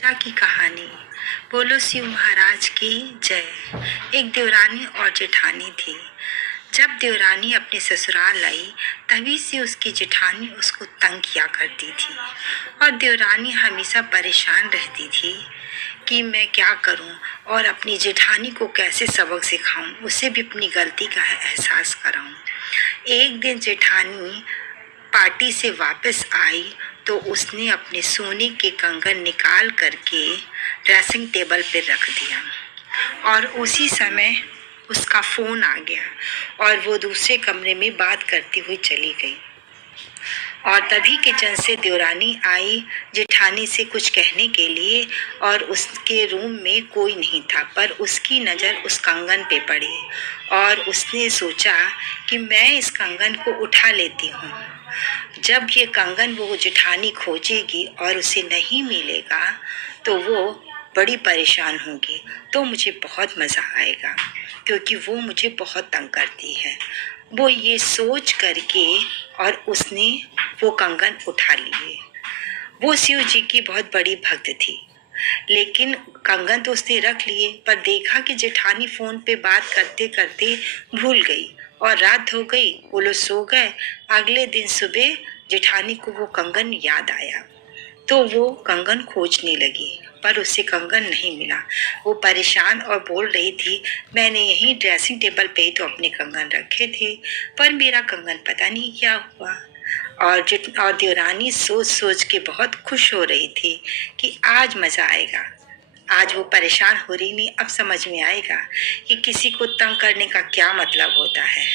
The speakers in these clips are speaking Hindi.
गीता की कहानी। बोलो शिव महाराज की जय। एक देवरानी और जेठानी थी। जब देवरानी अपने ससुराल आई तभी से उसकी जेठानी उसको तंग किया करती थी और देवरानी हमेशा परेशान रहती थी कि मैं क्या करूं और अपनी जेठानी को कैसे सबक सिखाऊं, उसे भी अपनी गलती का एहसास कराऊं। एक दिन जेठानी पार्टी से वापस आई तो उसने अपने सोने के कंगन निकाल करके ड्रेसिंग टेबल पर रख दिया और उसी समय उसका फोन आ गया और वो दूसरे कमरे में बात करती हुई चली गई। और तभी किचन से देवरानी आई जेठानी से कुछ कहने के लिए और उसके रूम में कोई नहीं था, पर उसकी नज़र उस कंगन पे पड़ी और उसने सोचा कि मैं इस कंगन को उठा लेती हूँ। जब ये कंगन वो जेठानी खोजेगी और उसे नहीं मिलेगा तो वो बड़ी परेशान होगी, तो मुझे बहुत मज़ा आएगा क्योंकि वो मुझे बहुत तंग करती है। वो ये सोच करके और उसने वो कंगन उठा लिए। वो शिव जी की बहुत बड़ी भक्त थी, लेकिन कंगन तो उसने रख लिए, पर देखा कि जेठानी फोन पे बात करते करते भूल गई और रात हो गई, वो लोग सो गए। अगले दिन सुबह जेठानी को वो कंगन याद आया तो वो कंगन खोजने लगी, पर उसे कंगन नहीं मिला। वो परेशान और बोल रही थी, मैंने यहीं ड्रेसिंग टेबल पे ही तो अपने कंगन रखे थे, पर मेरा कंगन पता नहीं क्या हुआ। और देवरानी सोच सोच के बहुत खुश हो रही थी कि आज मजा आएगा। आज वो परेशान हो रही नहीं, अब समझ में आएगा कि किसी को तंग करने का क्या मतलब होता है।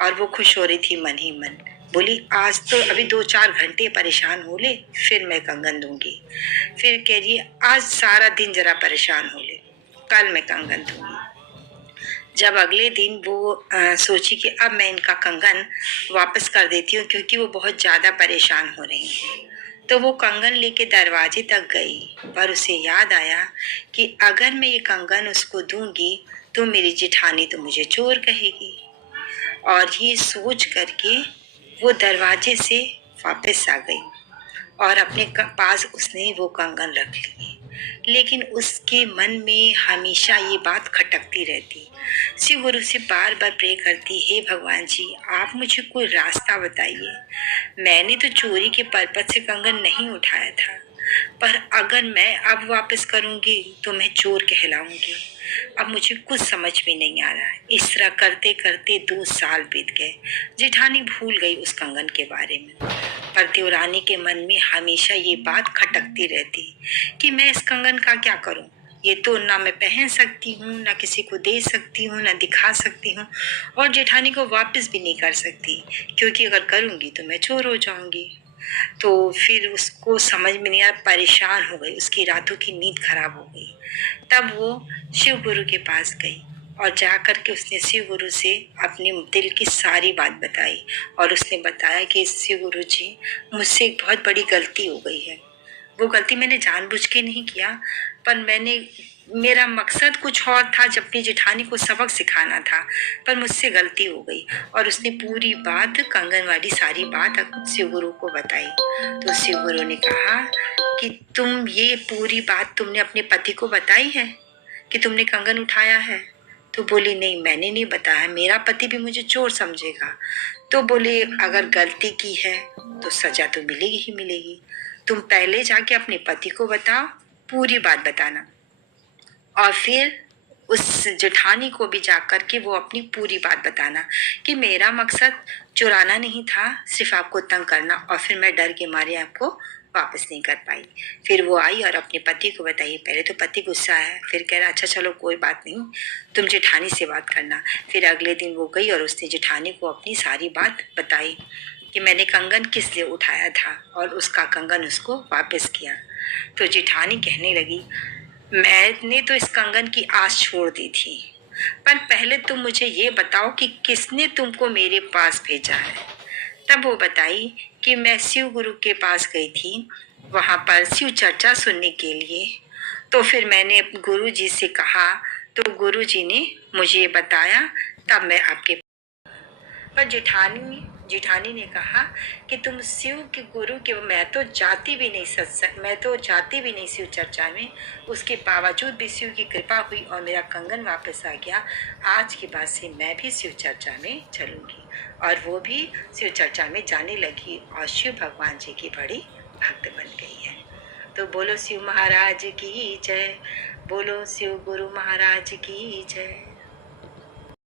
और वो खुश हो रही थी मन ही मन। बोली, आज तो अभी 2-4 घंटे परेशान हो ले, फिर मैं कंगन दूंगी। फिर कह रही, आज सारा दिन जरा परेशान हो ले, कल मैं कंगन दूंगी। जब अगले दिन वो सोची कि अब मैं इनका कंगन वापस कर देती हूँ क्योंकि वो बहुत ज़्यादा परेशान हो रही हैं, तो वो कंगन लेके दरवाजे तक गई, पर उसे याद आया कि अगर मैं ये कंगन उसको दूंगी तो मेरी जेठानी तो मुझे चोर कहेगी। और ये सोच करके वो दरवाजे से वापस आ गई और अपने पास उसने वो कंगन रख ली। लेकिन उसके मन में हमेशा ये बात खटकती रहती। शिव गुरु से बार बार प्रे करती, हे भगवान जी, आप मुझे कोई रास्ता बताइए। मैंने तो चोरी के पर्पज से कंगन नहीं उठाया था, पर अगर मैं अब वापस करूंगी तो मैं चोर कहलाऊंगी। अब मुझे कुछ समझ में नहीं आ रहा। इस तरह करते करते 2 साल बीत गए। जेठानी भूल गई उस कंगन के बारे में, पर देवरानी के मन में हमेशा ये बात खटकती रहती कि मैं इस कंगन का क्या करूं। ये तो ना मैं पहन सकती हूँ, ना किसी को दे सकती हूँ, ना दिखा सकती हूँ, और जेठानी को वापस भी नहीं कर सकती क्योंकि अगर करूँगी तो मैं चोर हो जाऊंगी। तो फिर उसको समझ में नहीं आया, परेशान हो गई, उसकी रातों की नींद खराब हो गई। तब वो शिव गुरु के पास गई और जा कर के उसने शिव गुरु से अपने दिल की सारी बात बताई और उसने बताया कि शिव गुरु जी, मुझसे एक बहुत बड़ी गलती हो गई है। वो गलती मैंने जानबूझ के नहीं किया, पर मेरा मकसद कुछ और था, जब अपनी जेठानी को सबक सिखाना था, पर मुझसे गलती हो गई। और उसने पूरी बात, कंगन वाली सारी बात शिव गुरु को बताई। तो शिव गुरु ने कहा कि तुम ये पूरी बात तुमने अपने पति को बताई है कि तुमने कंगन उठाया है? तो बोली, नहीं, मैंने नहीं बताया, मेरा पति भी मुझे चोर समझेगा। तो बोले, अगर गलती की है तो सजा तो मिलेगी ही मिलेगी। तुम पहले जाके अपने पति को बताओ, पूरी बात बताना, और फिर उस जेठानी को भी जाकर के वो अपनी पूरी बात बताना कि मेरा मकसद चुराना नहीं था, सिर्फ आपको तंग करना, और फिर मैं डर के मारे आपको वापस नहीं कर पाई। फिर वो आई और अपने पति को बताई। पहले तो पति गुस्सा है, फिर कह रहा, अच्छा चलो कोई बात नहीं, तुम जेठानी से बात करना। फिर अगले दिन वो गई और उसने जेठानी को अपनी सारी बात बताई कि मैंने कंगन किस लिए उठाया था और उसका कंगन उसको वापस किया। तो जेठानी कहने लगी, मैंने तो इस कंगन की आस छोड़ दी थी, पर पहले तुम मुझे ये बताओ कि किसने तुमको मेरे पास भेजा है। तब वो बताई कि मैं शिव गुरु के पास गई थी, वहां पर शिव चर्चा सुनने के लिए। तो फिर मैंने गुरु जी से कहा, तो गुरु जी ने मुझे बताया, तब मैं आपके। पर जिठानी ने कहा कि तुम शिव के गुरु के, मैं तो जाती भी नहीं शिव चर्चा में, उसके बावजूद भी शिव की कृपा हुई और मेरा कंगन वापस आ गया। आज के बाद से मैं भी शिव चर्चा में चलूंगी। और वो भी शिव चर्चा में जाने लगी और शिव भगवान जी की बड़ी भक्त बन गई है। तो बोलो शिव महाराज की जय, बोलो शिव गुरु महाराज की जय।